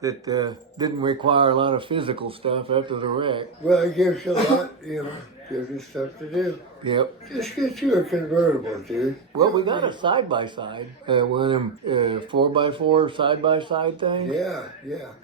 that didn't require a lot of physical stuff after the wreck. Well, it gives you a lot, gives you stuff to do. Yep. Just get you a convertible, dude. Well, we got a side-by-side. One of them 4x4 side-by-side things. Yeah.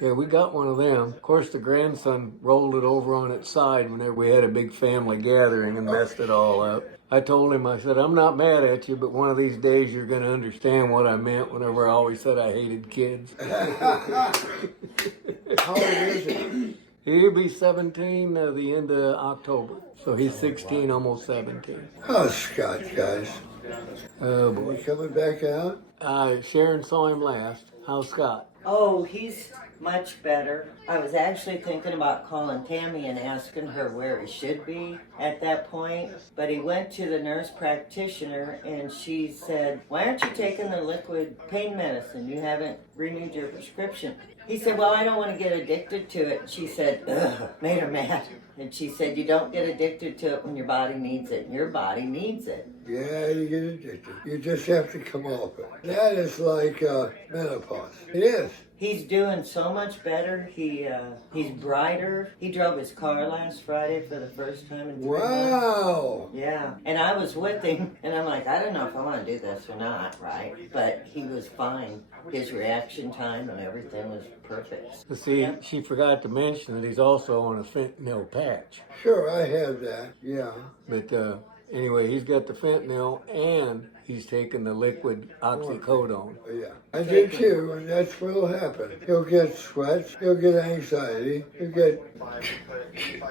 Yeah, we got one of them. Of course, the grandson rolled it over on its side whenever we had a big family gathering and messed it all up. I told him, I said, I'm not mad at you, but one of these days you're going to understand what I meant whenever I always said I hated kids. How old is he? He'll be 17 at the end of October. So he's 16, almost 17. Oh, Scott, guys. Oh, boy. You coming back out? Sharon saw him last. How's Scott? Oh, he's much better. I was actually thinking about calling Tammy and asking her where he should be at that point, but he went to the nurse practitioner and she said, why aren't you taking the liquid pain medicine? You haven't renewed your prescription. He said, well, I don't want to get addicted to it. She said, ugh, made her mad. And she said, you don't get addicted to it when your body needs it, and your body needs it. Yeah, you get addicted. You just have to come off it. That is like menopause. It is. He's doing so much better. He's brighter. He drove his car last Friday for the first time in 3 months. Wow. Yeah, and I was with him, and I'm like, I don't know if I want to do this or not, right? But he was fine. His reaction time and everything was perfect. See, she forgot to mention that he's also on a fentanyl patch. Sure, I have that. Yeah. But anyway, he's got the fentanyl and he's taking the liquid oxycodone. Yeah. I do too, and that's what'll happen. He'll get sweats, he'll get anxiety, he'll get...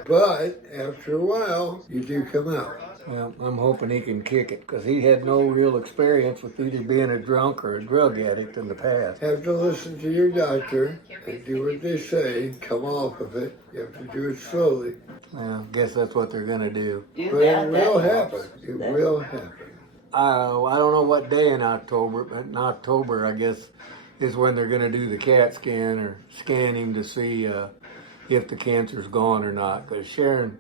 But after a while, you do come out. Well, I'm hoping he can kick it because he had no real experience with either being a drunk or a drug addict in the past. Have to listen to your doctor and do what they say. Come off of it. You have to do it slowly. Well, I guess that's what they're going to do. But it will happen. It will happen. I don't know what day in October, but in October, I guess, is when they're going to do the CAT scan or scan him to see if the cancer's gone or not. Because Sharon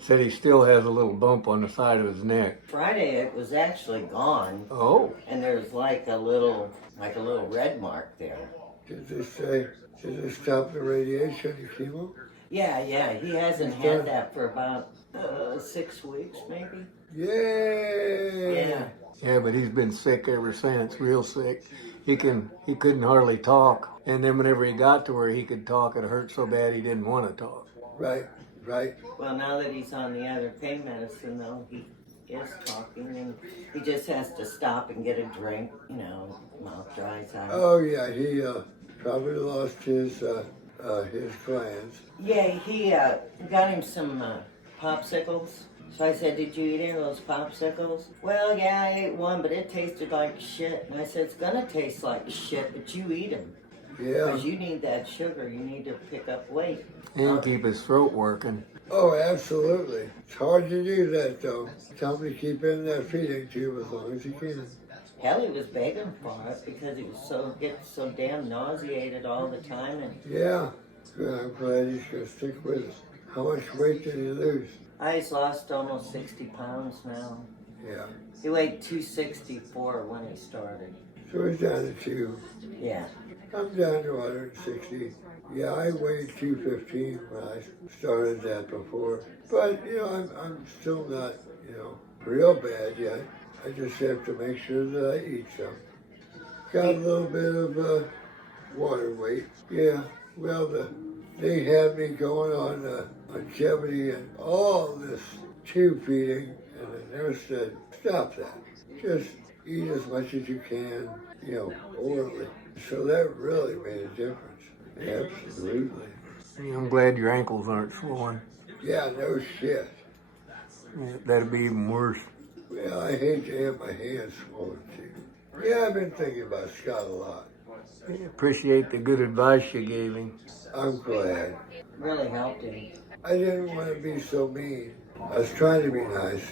said he still has a little bump on the side of his neck. Friday it was actually gone. Oh. And there's like a little red mark there. Did they stop the radiation and chemo? Yeah, he hasn't had that for about 6 weeks maybe. Yay! Yeah, but he's been sick ever since, real sick. He couldn't hardly talk. And then whenever he got to where he could talk, it hurt so bad he didn't want to talk. Right. Well, now that he's on the other pain medicine, though, he is talking, and he just has to stop and get a drink, mouth dries out. Oh, yeah, he probably lost his glands. Yeah, he got him some popsicles. So I said, did you eat any of those popsicles? Well, yeah, I ate one, but it tasted like shit. And I said, it's going to taste like shit, but you eat them. Yeah. Because you need that sugar. You need to pick up weight. And keep his throat working. Oh, absolutely. It's hard to do that, though. Tell him to keep in that feeding tube as long as he can. Hell, he was begging for it because he was gets so damn nauseated all the time. And Yeah. Good. I'm glad he's going to stick with us. How much weight did he lose? He's lost almost 60 pounds now. Yeah. He weighed 264 when he started. So he's down to 2. Yeah. I'm down to 160. Yeah, I weighed 215 when I started that before. But, I'm still not, real bad yet. I just have to make sure that I eat some. Got a little bit of water weight. Yeah, well, they had me going on longevity and all this tube feeding, and the nurse said, stop that. Just eat as much as you can, orally. So that really made a difference. Absolutely. I'm glad your ankles aren't swollen. Yeah, no shit. Yeah, that'd be even worse. Well, I hate to have my hands swollen too. Yeah, I've been thinking about Scott a lot. I appreciate the good advice you gave him. I'm glad. Really helped him. I didn't want to be so mean. I was trying to be nice.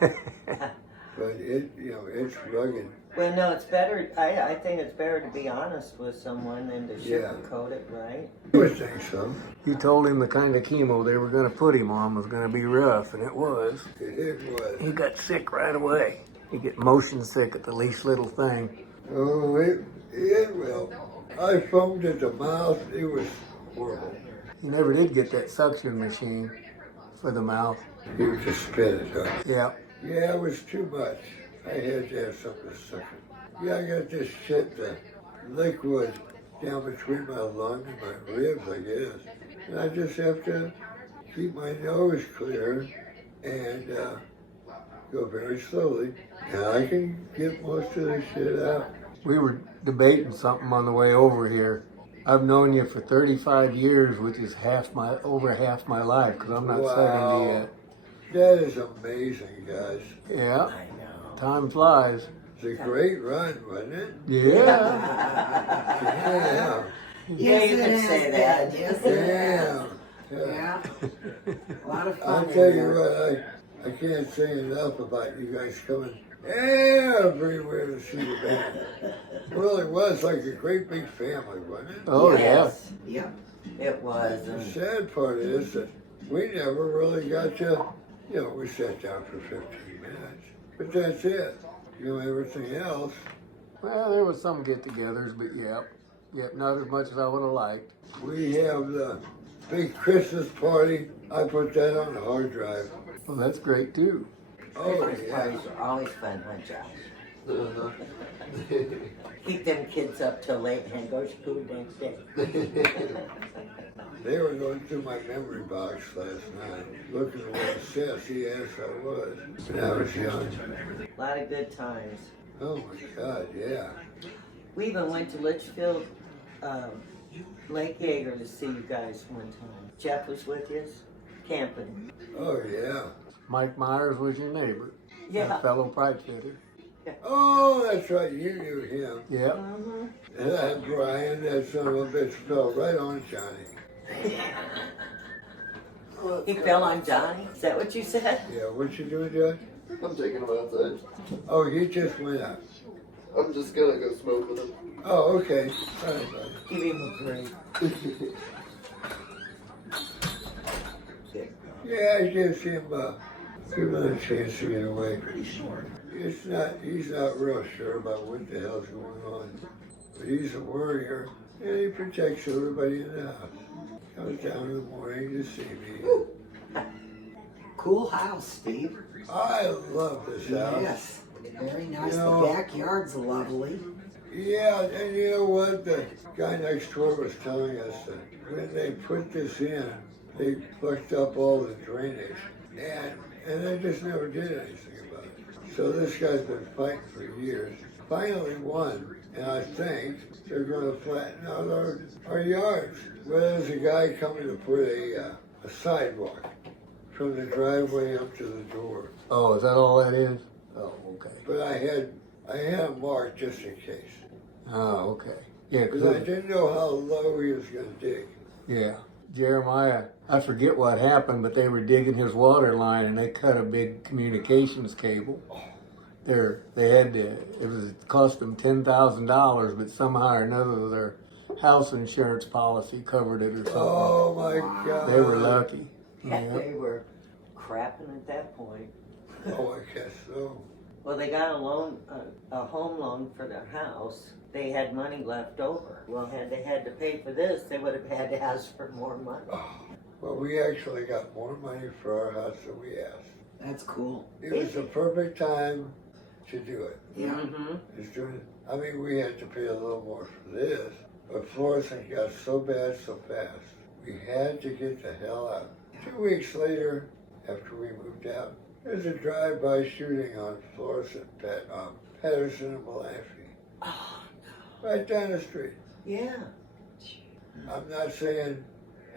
But it's rugged. Well, no, it's better. I think it's better to be honest with someone than to sugarcoat it, right? I would think so. You told him the kind of chemo they were going to put him on was going to be rough, and it was. It was. He got sick right away. He get motion sick at the least little thing. Oh, it will. I foamed at the mouth. It was horrible. You never did get that suction machine for the mouth. He would just spit it, huh? Yeah. Yeah, it was too much. I had to have something to suck it. Yeah, I got this shit, the liquid down between my lung and my ribs, I guess. And I just have to keep my nose clear and go very slowly. And I can get most of this shit out. We were debating something on the way over here. I've known you for 35 years, which is over half my life, because I'm not 70 yet. That is amazing, guys. Yeah. I know. Time flies. It's a great run, wasn't it? Yeah. Yeah. Yeah, you can say that. Yes, Damn. Yeah. A lot of fun. I'll in tell you there. what, I can't say enough about you guys coming everywhere to see the band. Well, it was like a great big family, wasn't it? Oh, Yes, Yep. it was. The And sad part is that we never really got to, we sat down for 15 minutes, but that's it. Everything else. yeah. Well, there was some get-togethers, but yeah, not as much as I would have liked. We have the big Christmas party. I put that on the hard drive. Well, that's great too. Oh, Christmas yeah. parties are always fun, huh, Josh? Uh-huh. Keep them kids up till late and go to school next day. They were going through my memory box last night, looking at what sassy ass I was when I was young. A lot of good times. Oh my God, yeah. We even went to Litchfield, Lake Yeager to see you guys one time. Jeff was with you, camping. Oh yeah. Mike Myers was your neighbor. Yeah. A fellow pipe fitter. Oh, that's right, you knew him. Yeah. Mhm. And that Brian, that son of a bitch, fell right on Johnny. He fell on Johnny? Is that what you said? Yeah, what you doing, Judge? I'm taking him outside. Oh, he just went out. I'm just gonna go smoke with him. Oh, okay. All right, buddy. Give him a break. Yeah, I just him, give him a chance to get away. He's not real sure about what the hell's going on. But he's a warrior, and he protects everybody in the house. Comes down in the morning to see me. Cool house, Steve. I love this house. Yes. Very nice. You know- The backyard's lovely. Yeah, and you know what? The guy next door was telling us that when they put this in, they plucked up all the drainage, and they just never did anything about it. So this guy's been fighting for years. Finally won, and I think they're going to flatten out our yards. Well, there's a guy coming to put a sidewalk from the driveway up to the door. Oh, is that all that is? Oh, okay. But I had him marked just in case. Oh, okay. Yeah, Because I because didn't know how low he was going to dig. yeah, Jeremiah. I forget what happened, but they were digging his water line and they cut a big communications cable. They had to. It cost them $10,000, but somehow or another their house insurance policy covered it or something. Oh my God. They were lucky. Yeah, Yeah. they were crapping at that point. Oh, I guess so. Well, they got a loan, a home loan for their house. They had money left over. Well, had they had to pay for this, they would have had to ask for more money. Well, we actually got more money for our house than we asked. That's cool. It was the perfect time to do it. Yeah. Mm-hmm. I mean, we had to pay a little more for this, but Florissant got so bad so fast. We had to get the hell out. 2 weeks later, after we moved out, there's a drive-by shooting on Florissant, Patterson and Malafi. Oh, Right down the street. yeah. I'm not saying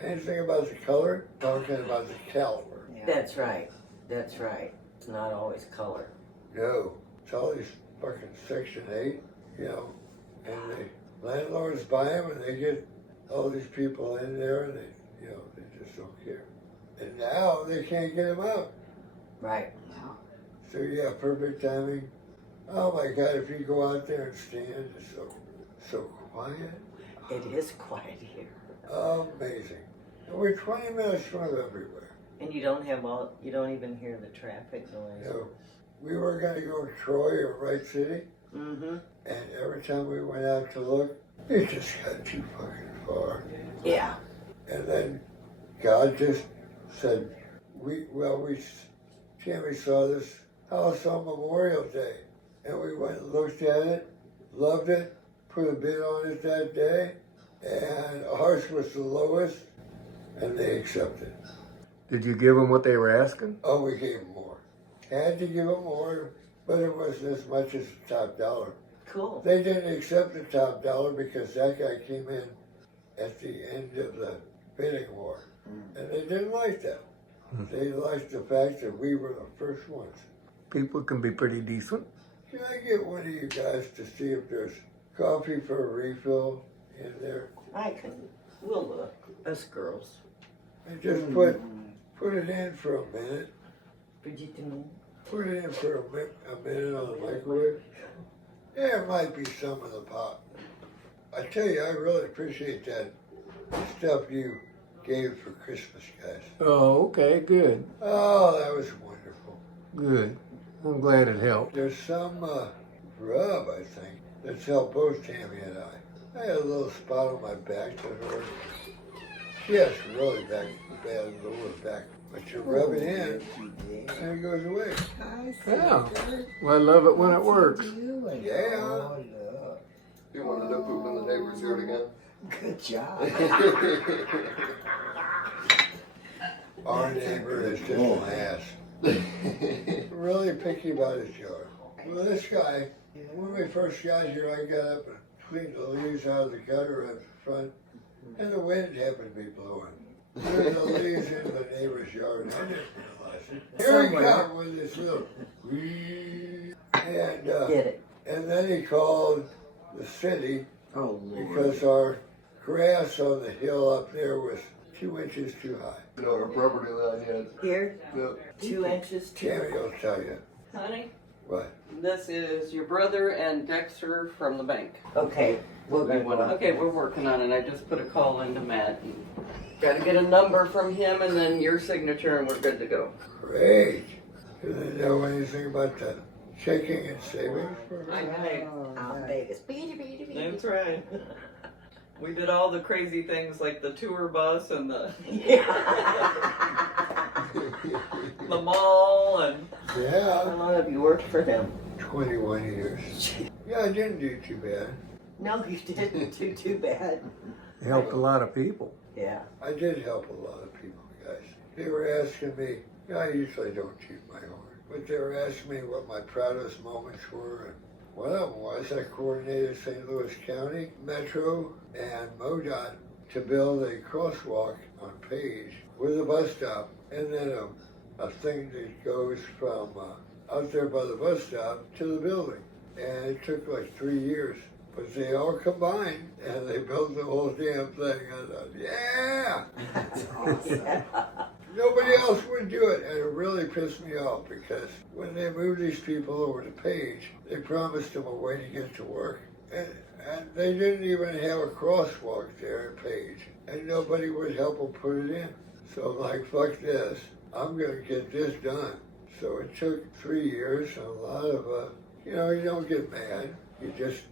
anything about the color, talking about the caliber. That's right. That's right. It's not always color. No, it's all these fucking Section 8, and the landlords buy them and they get all these people in there and they just don't care. And now they can't get them out. Right. So yeah, perfect timing. Oh my God, if you go out there and stand, it's so quiet. It is quiet here. Amazing. And we're 20 minutes from everywhere. And you don't even hear the traffic noise. We were gonna go to Troy or Wright City, Mm-hmm. and every time we went out to look, It just got too fucking far. Yeah. And then God just said, Tammy saw this house on Memorial Day. And we went and looked at it, loved it, put a bid on it that day, and ours was the lowest, and they accepted. Did you give them what they were asking? Oh, we gave them more. Had to give them more, but it wasn't as much as the top dollar. Cool. They didn't accept the top dollar because that guy came in at the end of the bidding war. And they didn't like that. They liked the fact that we were the first ones. People can be pretty decent. Can I get one of you guys to see if there's coffee for a refill in there? I can. We'll look. Us girls. And just put it in for a minute. Brigitte. Put it in for a minute on the microwave. There might be some of the pop. I tell you, I really appreciate that stuff you gave for Christmas, guys. Oh, okay, good, Oh, that was wonderful. good. I'm glad it helped. There's some rub, I think, that's helped both Tammy and I. I had a little spot on my back that hurt. She has really bad lower back, but you rub it in and it goes away. Hi, Yeah. Savior. Well, I love it when it works. What you doing? Yeah. Oh, look. You wanted to poop in the neighbor's yard again? Good job. Our neighbor is just an ass. Really picky about his yard. Well, this guy, when we first got here, I got up and cleaned the leaves out of the gutter at the front, and the wind happened to be blowing. There's the leaves into the neighbor's yard, and I didn't realize it. Here he comes with this little, and Get it. and then he called the city Oh, Lord. because our grass on the hill up there was 2 inches too high. You know, our property line had. Here, Yeah. 2 inches. Tammy will tell you. Honey, What? this is your brother and Dexter from the bank. Okay. We're gonna go out. Okay, we're working on it. I just put a call into Matt. Got to get a number from him and then your signature and we're good to go. Great. Do they know anything about the checking and savings program? Right. Out Vegas. Beady, beady, beady. That's right. We did all the crazy things like the tour bus and the the mall and Yeah, How long have you worked for him? 21 years. Yeah, I didn't do too bad. No, you didn't do too bad. It helped a lot of people. Yeah. I did help a lot of people, guys. They were asking me, I usually don't toot my horn, but they were asking me what my proudest moments were. And one of them was I coordinated St. Louis County, Metro, and MoDOT to build a crosswalk on Page with a bus stop and then a thing that goes from out there by the bus stop to the building. And it took like 3 years. But they all combined and they built the whole damn thing. I thought, yeah! That's awesome. Nobody else would do it. And it really pissed me off because when they moved these people over to Page, they promised them a way to get to work. And they didn't even have a crosswalk there at Page. And nobody would help them put it in. So I'm like, fuck this. I'm going to get this done. So it took 3 years and a lot of, you don't get mad. You just,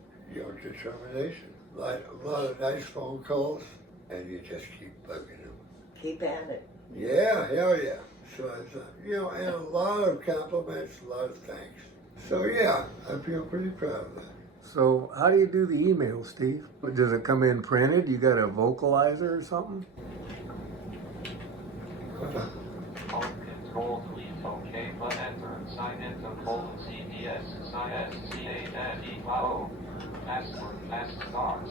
determination. A lot of nice phone calls, and you just keep bugging them. Keep at it. Yeah, hell yeah. So I thought, and a lot of compliments, a lot of thanks. So yeah, I feel pretty proud of that. So how do you do the email, Steve? Does it come in printed? You got a vocalizer or something? Control delete OK but enter sign into CDS sign SCA-EVO password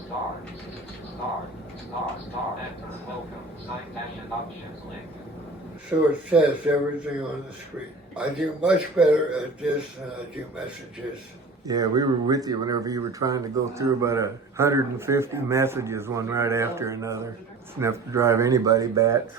star enter welcome sign options link. So it says everything on the screen. I do much better at this than I do messages. Yeah, we were with you whenever you were trying to go through about 150 messages one right after another. It's enough to drive anybody bats.